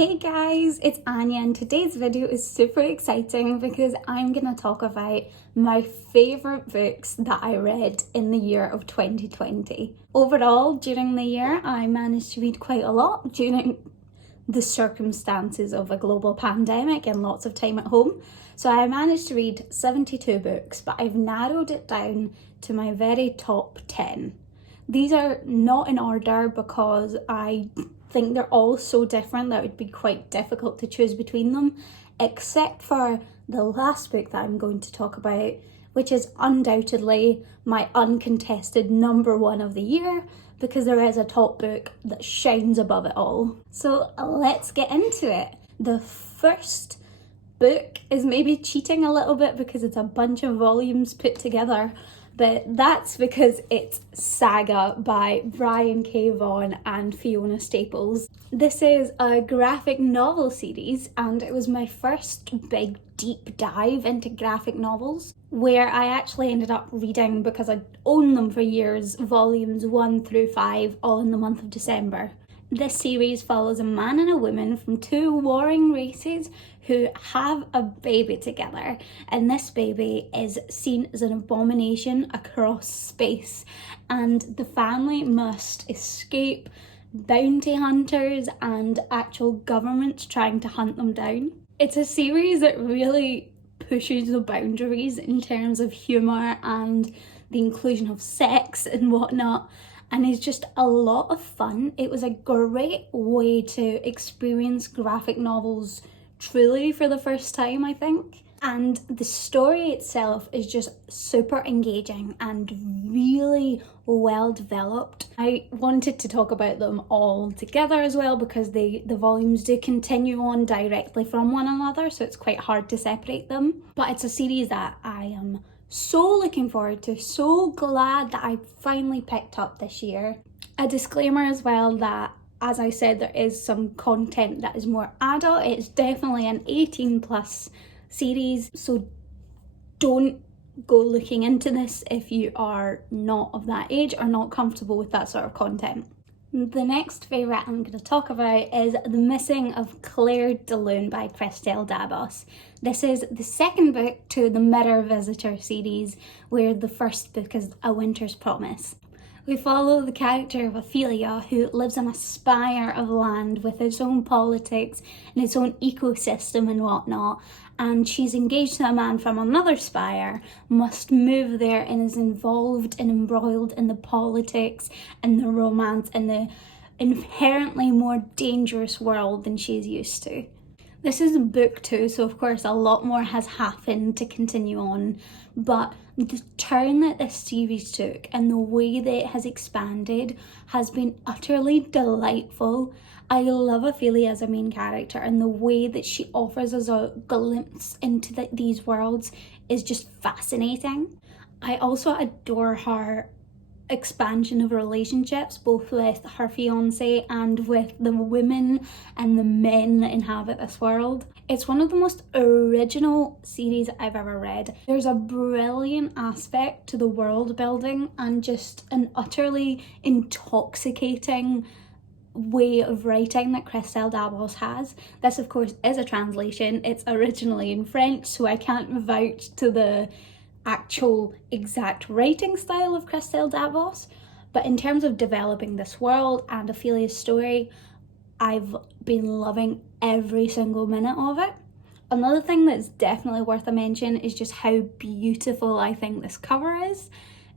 Hey guys, it's Anya and today's video is super exciting because I'm going to talk about my favourite books that I read in the year of 2020. Overall, during the year, I managed to read quite a lot during the circumstances of a global pandemic and lots of time at home. So I managed to read 72 books, but I've narrowed it down to my very top 10. These are not in order because I think they're all so different that it would be quite difficult to choose between them, except for the last book that I'm going to talk about, which is undoubtedly my uncontested number one of the year, because there is a top book that shines above it all. So let's get into it. The first book is maybe cheating a little bit because it's a bunch of volumes put together, but that's because it's Saga by Brian K. Vaughan and Fiona Staples. This is a graphic novel series and it was my first big deep dive into graphic novels, where I actually ended up reading, because I'd owned them for years, volumes 1 through 5 all in the month of December. This series follows a man and a woman from two warring races who have a baby together, and this baby is seen as an abomination across space, and the family must escape bounty hunters and actual governments trying to hunt them down. It's a series that really pushes the boundaries in terms of humour and the inclusion of sex and whatnot, and it's just a lot of fun. It was a great way to experience graphic novels truly for the first time, I think. And the story itself is just super engaging and really well developed. I wanted to talk about them all together as well because the volumes do continue on directly from one another, so it's quite hard to separate them. But it's a series that I am so looking forward to, so glad that I finally picked up this year. A disclaimer as well that, as I said, there is some content that is more adult. It's definitely an 18 plus series, so don't go looking into this if you are not of that age or not comfortable with that sort of content. The next favourite I'm going to talk about is The Missing of Clairelune by Christelle Dabos. This is the second book to the Mirror Visitor series, where the first book is A Winter's Promise. We follow the character of Ophelia, who lives on a spire of land with its own politics and its own ecosystem and whatnot, and she's engaged to a man from another spire, must move there, and is involved and embroiled in the politics and the romance and the inherently more dangerous world than she's used to. This is book 2, so of course a lot more has happened to continue on, but the turn that this series took and the way that it has expanded has been utterly delightful. I love Ophelia as a main character, and the way that she offers us a glimpse into these worlds is just fascinating. I also adore her expansion of relationships, both with her fiance and with the women and the men that inhabit this world. It's one of the most original series I've ever read. There's a brilliant aspect to the world building and just an utterly intoxicating way of writing that Christelle Dabos has. This of course is a translation. It's originally in French, so I can't vouch to the actual exact writing style of Christelle Dabos, but in terms of developing this world and Ophelia's story, I've been loving every single minute of it. Another thing that's definitely worth a mention is just how beautiful I think this cover is.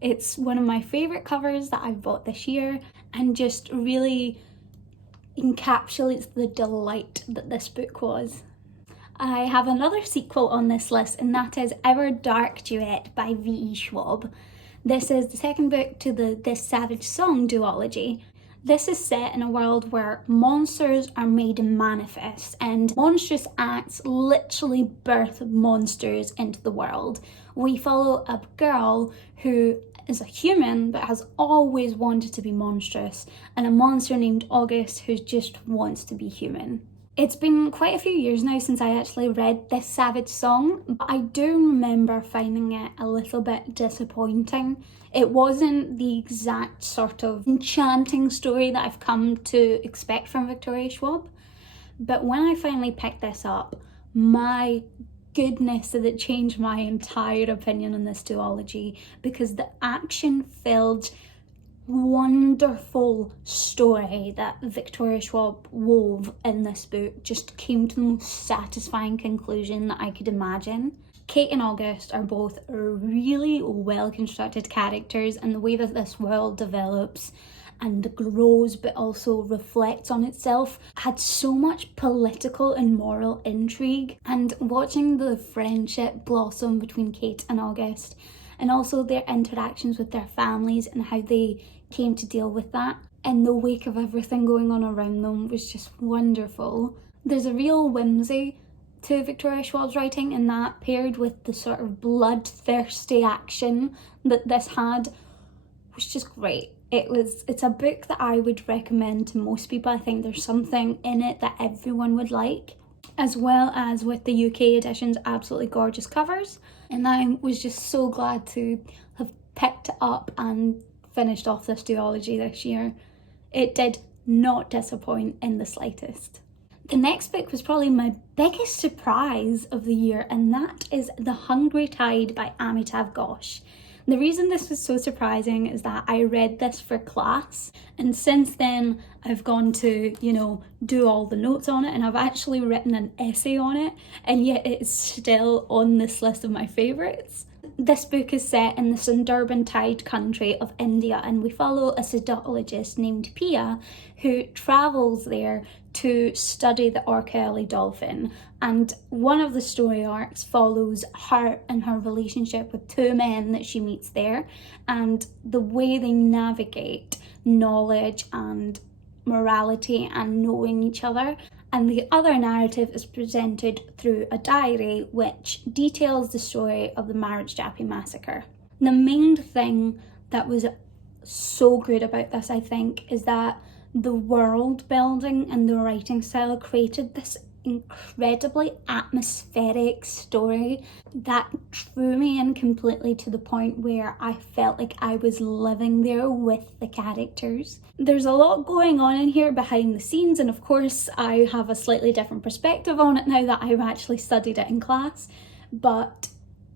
It's one of my favourite covers that I've bought this year and just really encapsulates the delight that this book was. I have another sequel on this list, and that is Our Dark Duet by V.E. Schwab. This is the second book to the This Savage Song duology. This is set in a world where monsters are made manifest, and monstrous acts literally birth monsters into the world. We follow a girl who is a human but has always wanted to be monstrous, and a monster named August who just wants to be human. It's been quite a few years now since I actually read This Savage Song, but I do remember finding it a little bit disappointing. It wasn't the exact sort of enchanting story that I've come to expect from Victoria Schwab, But when I finally picked this up, my goodness, did it change my entire opinion on this duology, because the action-filled, wonderful story that Victoria Schwab wove in this book just came to the most satisfying conclusion that I could imagine. Kate and August are both really well constructed characters, and the way that this world develops and grows but also reflects on itself had so much political and moral intrigue. And watching the friendship blossom between Kate and August, and also their interactions with their families and how they came to deal with that in the wake of everything going on around them, was just wonderful. There's a real whimsy to Victoria Schwab's writing, and that paired with the sort of bloodthirsty action that this had was just great. It's a book that I would recommend to most people. I think there's something in it that everyone would like, as well as with the UK edition's absolutely gorgeous covers. And I was just so glad to have picked it up and finished off this duology this year. It did not disappoint in the slightest. The next book was probably my biggest surprise of the year, and that is The Hungry Tide by Amitav Ghosh. The reason this was so surprising is that I read this for class, and since then I've gone to, do all the notes on it, and I've actually written an essay on it, and yet it's still on this list of my favourites. This book is set in the Sundarban tide country of India, and we follow a zoologist named Pia who travels there to study the orca dolphin. And one of the story arcs follows her and her relationship with two men that she meets there, and the way they navigate knowledge and morality and knowing each other. And the other narrative is presented through a diary which details the story of the Marriage Jappi massacre. The main thing that was so good about this, I think, is that the world building and the writing style created this incredibly atmospheric story that drew me in completely, to the point where I felt like I was living there with the characters. There's a lot going on in here behind the scenes, and of course I have a slightly different perspective on it now that I've actually studied it in class, but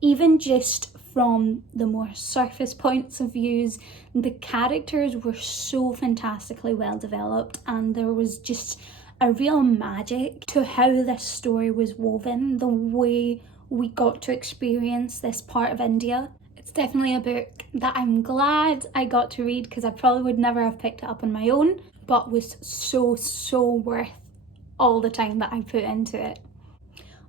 even just from the more surface points of views, the characters were so fantastically well developed, and there was just a real magic to how this story was woven, the way we got to experience this part of India. It's definitely a book that I'm glad I got to read, because I probably would never have picked it up on my own, but was so worth all the time that I put into it.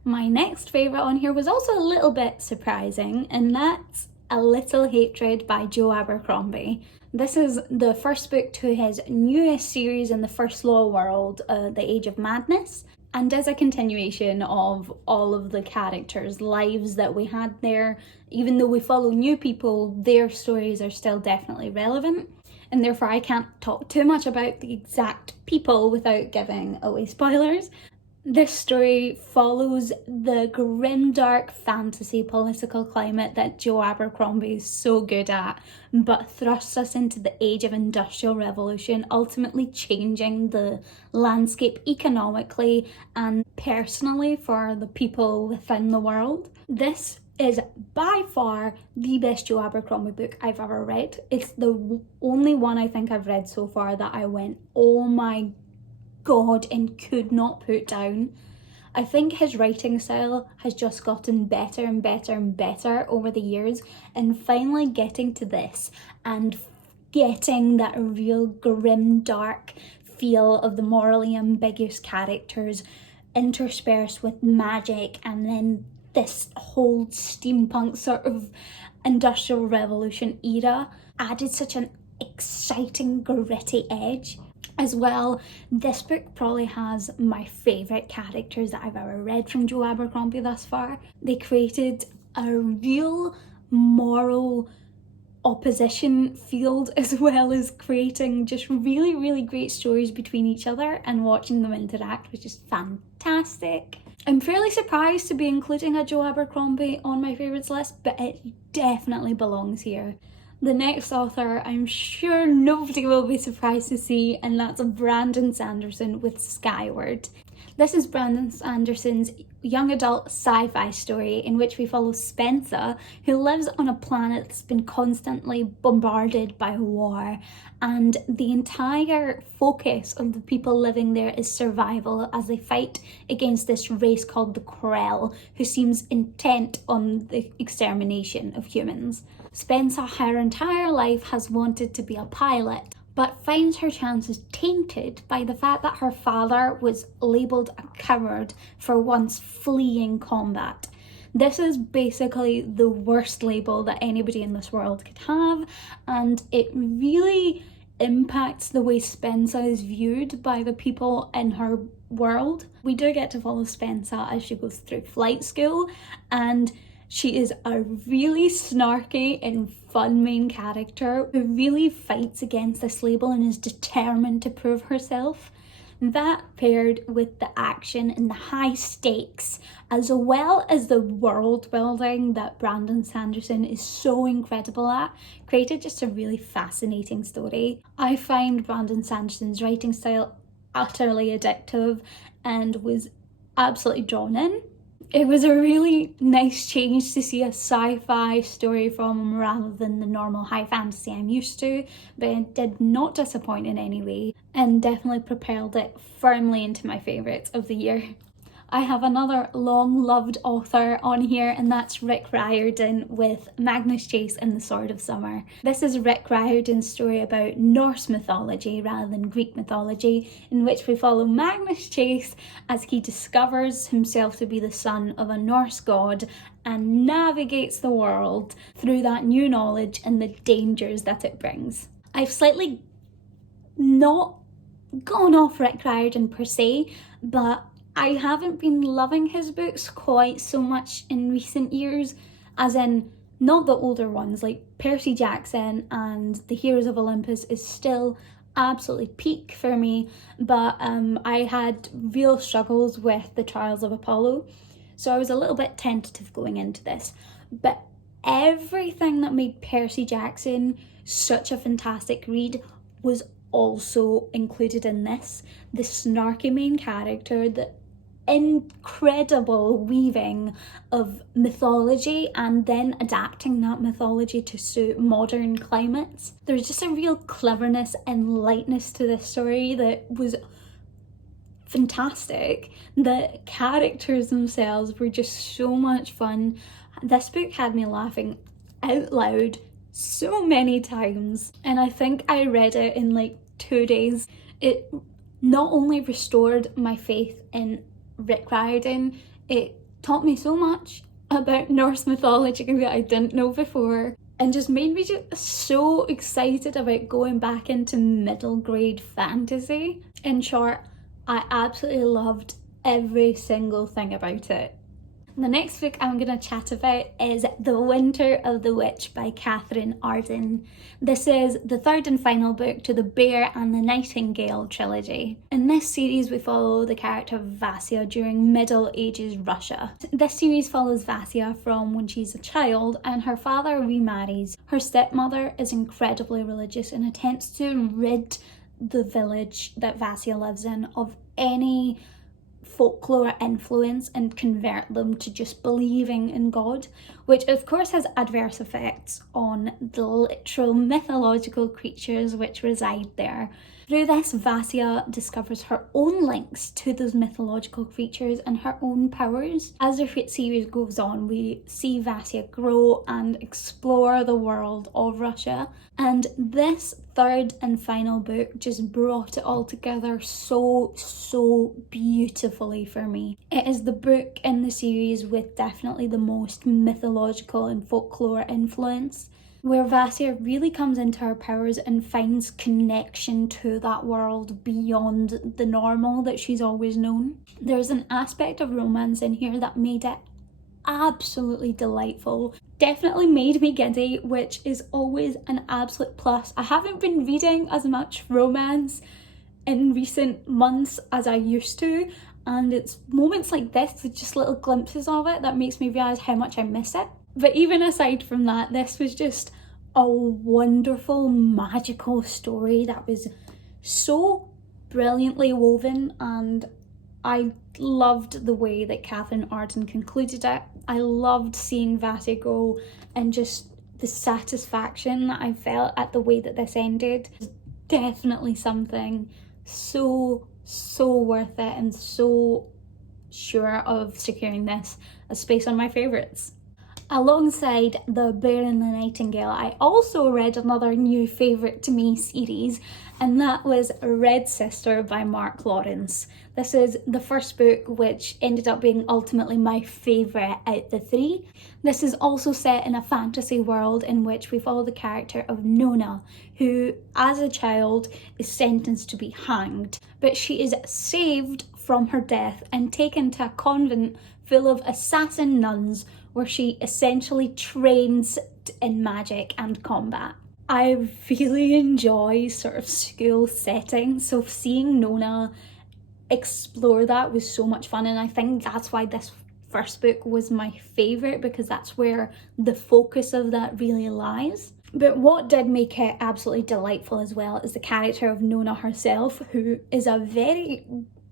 My next favourite on here was also a little bit surprising, and that's A Little Hatred by Joe Abercrombie. This is the first book to his newest series in the First Law world, The Age of Madness, and is a continuation of all of the characters' lives that we had there. Even though we follow new people, their stories are still definitely relevant, and therefore I can't talk too much about the exact people without giving away spoilers. This story follows the grimdark fantasy political climate that Joe Abercrombie is so good at, but thrusts us into the age of industrial revolution, ultimately changing the landscape economically and personally for the people within the world. This is by far the best Joe Abercrombie book I've ever read. It's the only one I think I've read so far that I went, oh my God, and could not put down. I think his writing style has just gotten better and better and better over the years, and finally getting to this and getting that real grim dark feel of the morally ambiguous characters interspersed with magic, and then this whole steampunk sort of industrial revolution era added such an exciting gritty edge. As well, this book probably has my favourite characters that I've ever read from Joe Abercrombie thus far. They created a real moral opposition field, as well as creating just really great stories between each other, and watching them interact was just fantastic. I'm fairly surprised to be including a Joe Abercrombie on my favourites list, but it definitely belongs here. The next author I'm sure nobody will be surprised to see, and that's Brandon Sanderson with Skyward. This is Brandon Sanderson's young adult sci-fi story in which we follow Spencer, who lives on a planet that's been constantly bombarded by war, and the entire focus of the people living there is survival as they fight against this race called the Krell, who seems intent on the extermination of humans. Spencer, her entire life, has wanted to be a pilot, but finds her chances tainted by the fact that her father was labelled a coward for once fleeing combat. This is basically the worst label that anybody in this world could have, and it really impacts the way Spencer is viewed by the people in her world. We do get to follow Spencer as she goes through flight school, and she is a really snarky and fun main character who really fights against this label and is determined to prove herself. That, paired with the action and the high stakes, as well as the world building that Brandon Sanderson is so incredible at, created just a really fascinating story. I find Brandon Sanderson's writing style utterly addictive and was absolutely drawn in. It was a really nice change to see a sci-fi story from him rather than the normal high fantasy I'm used to, but it did not disappoint in any way and definitely propelled it firmly into my favourites of the year. I have another long-loved author on here, and that's Rick Riordan with Magnus Chase and the Sword of Summer. This is Rick Riordan's story about Norse mythology rather than Greek mythology, in which we follow Magnus Chase as he discovers himself to be the son of a Norse god and navigates the world through that new knowledge and the dangers that it brings. I've slightly not gone off Rick Riordan per se, but I haven't been loving his books quite so much in recent years, as in not the older ones like Percy Jackson and The Heroes of Olympus is still absolutely peak for me, but I had real struggles with The Trials of Apollo, so I was a little bit tentative going into this. But everything that made Percy Jackson such a fantastic read was also included in this. The snarky main character, the incredible weaving of mythology and then adapting that mythology to suit modern climates. There's just a real cleverness and lightness to this story that was fantastic. The characters themselves were just so much fun. This book had me laughing out loud so many times, and I think I read it in like 2 days. It not only restored my faith in Rick Riordan, it taught me so much about Norse mythology that I didn't know before, and just made me just so excited about going back into middle grade fantasy. In short, I absolutely loved every single thing about it. The next book I'm going to chat about is The Winter of the Witch by Catherine Arden. This is the third and final book to the Bear and the Nightingale trilogy. In this series we follow the character of Vasya during Middle Ages Russia. This series follows Vasya from when she's a child and her father remarries. Her stepmother is incredibly religious and attempts to rid the village that Vasya lives in of any folklore influence and convert them to just believing in God, which of course has adverse effects on the literal mythological creatures which reside there. Through this, Vasya discovers her own links to those mythological creatures and her own powers. As the series goes on, we see Vasya grow and explore the world of Russia, and this third and final book just brought it all together so beautifully for me. It is the book in the series with definitely the most mythological and folklore influence, where Vasya really comes into her powers and finds connection to that world beyond the normal that she's always known. There's an aspect of romance in here that made it absolutely delightful. Definitely made me giddy, which is always an absolute plus. I haven't been reading as much romance in recent months as I used to, and it's moments like this with just little glimpses of it that makes me realise how much I miss it. But even aside from that, this was just a wonderful, magical story that was so brilliantly woven and I loved the way that Catherine Arden concluded it. I loved seeing Vati go, and just the satisfaction that I felt at the way that this ended. Definitely something so worth it, and so sure of securing this a space on my favourites. Alongside The Bear and the Nightingale, I also read another new favourite to me series, and that was Red Sister by Mark Lawrence. This is the first book, which ended up being ultimately my favourite out the three. This is also set in a fantasy world in which we follow the character of Nona, who as a child is sentenced to be hanged, but she is saved from her death and taken to a convent full of assassin nuns, where she essentially trains in magic and combat. I really enjoy sort of school settings, so seeing Nona explore that was so much fun, and I think that's why this first book was my favourite, because that's where the focus of that really lies. But what did make it absolutely delightful as well is the character of Nona herself, who is a very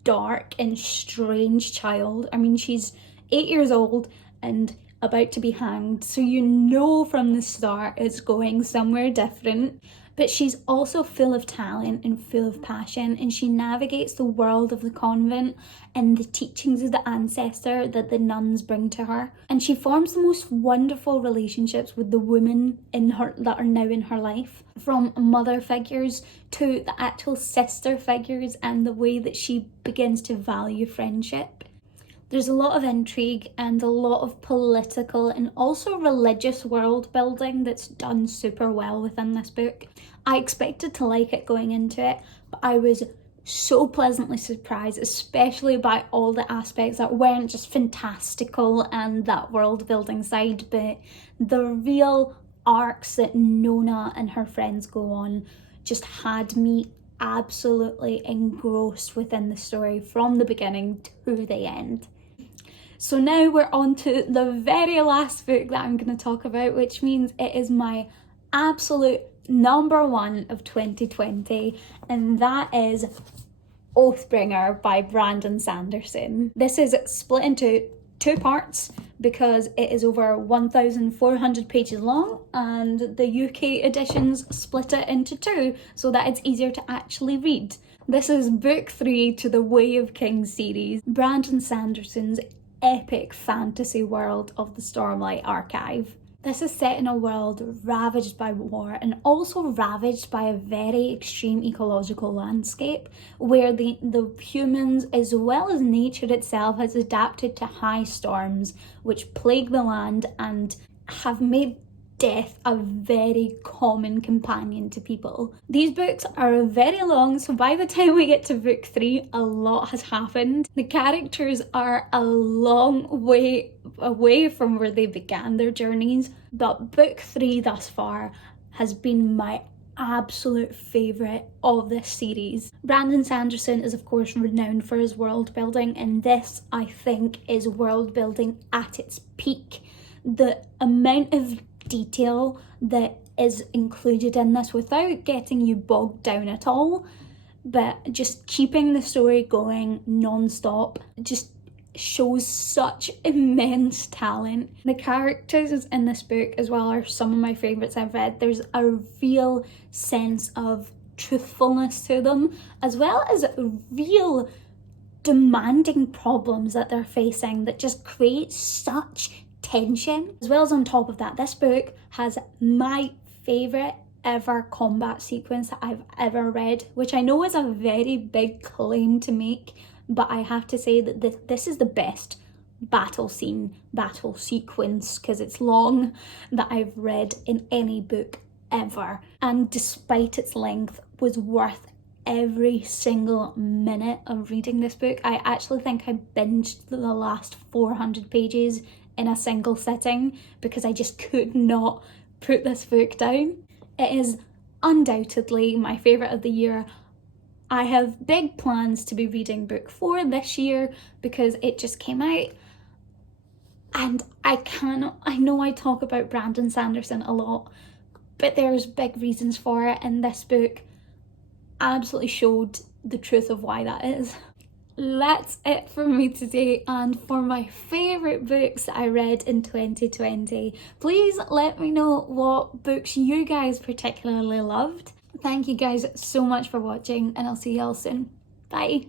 dark and strange child. I mean, she's 8 years old and about to be hanged, so you know from the start it's going somewhere different. But she's also full of talent and full of passion, and she navigates the world of the convent and the teachings of the ancestor that the nuns bring to her. And she forms the most wonderful relationships with the women in her that are now in her life, from mother figures to the actual sister figures, and the way that she begins to value friendship. There's a lot of intrigue and a lot of political and also religious world building that's done super well within this book. I expected to like it going into it, but I was so pleasantly surprised, especially by all the aspects that weren't just fantastical and that world building side, but the real arcs that Nona and her friends go on just had me absolutely engrossed within the story from the beginning to the end. So now we're on to the very last book that I'm going to talk about, which means it is my absolute number one of 2020, and that is Oathbringer by Brandon Sanderson. This is split into two parts because it is over 1,400 pages long, and the UK editions split it into two so that it's easier to actually read. This is book 3 to the Way of Kings series, Brandon Sanderson's epic fantasy world of the Stormlight Archive. This is set in a world ravaged by war and also ravaged by a very extreme ecological landscape, where the humans as well as nature itself has adapted to high storms which plague the land and have made death a very common companion to people. These books are very long, so by the time we get to book 3, a lot has happened. The characters are a long way away from where they began their journeys, but book 3 thus far has been my absolute favourite of this series. Brandon Sanderson is of course renowned for his world building, and this I think is world building at its peak. The amount of detail that is included in this without getting you bogged down at all, but just keeping the story going non-stop, just shows such immense talent. The characters in this book as well are some of my favourites I've read. There's a real sense of truthfulness to them, as well as real demanding problems that they're facing that just create such tension. As well as on top of that, this book has my favourite ever combat sequence that I've ever read, which I know is a very big claim to make, but I have to say that this is the best battle sequence, because it's long, that I've read in any book ever, and despite its length was worth every single minute of reading this book. I actually think I binged the last 400 pages in a single sitting because I just could not put this book down. It is undoubtedly my favourite of the year. I have big plans to be reading book 4 this year because it just came out, and I know I talk about Brandon Sanderson a lot, but there's big reasons for it, and this book absolutely showed the truth of why that is. that's it for me today and for my favourite books that I read in 2020. Please let me know what books you guys particularly loved. Thank you guys so much for watching, and I'll see y'all soon. Bye.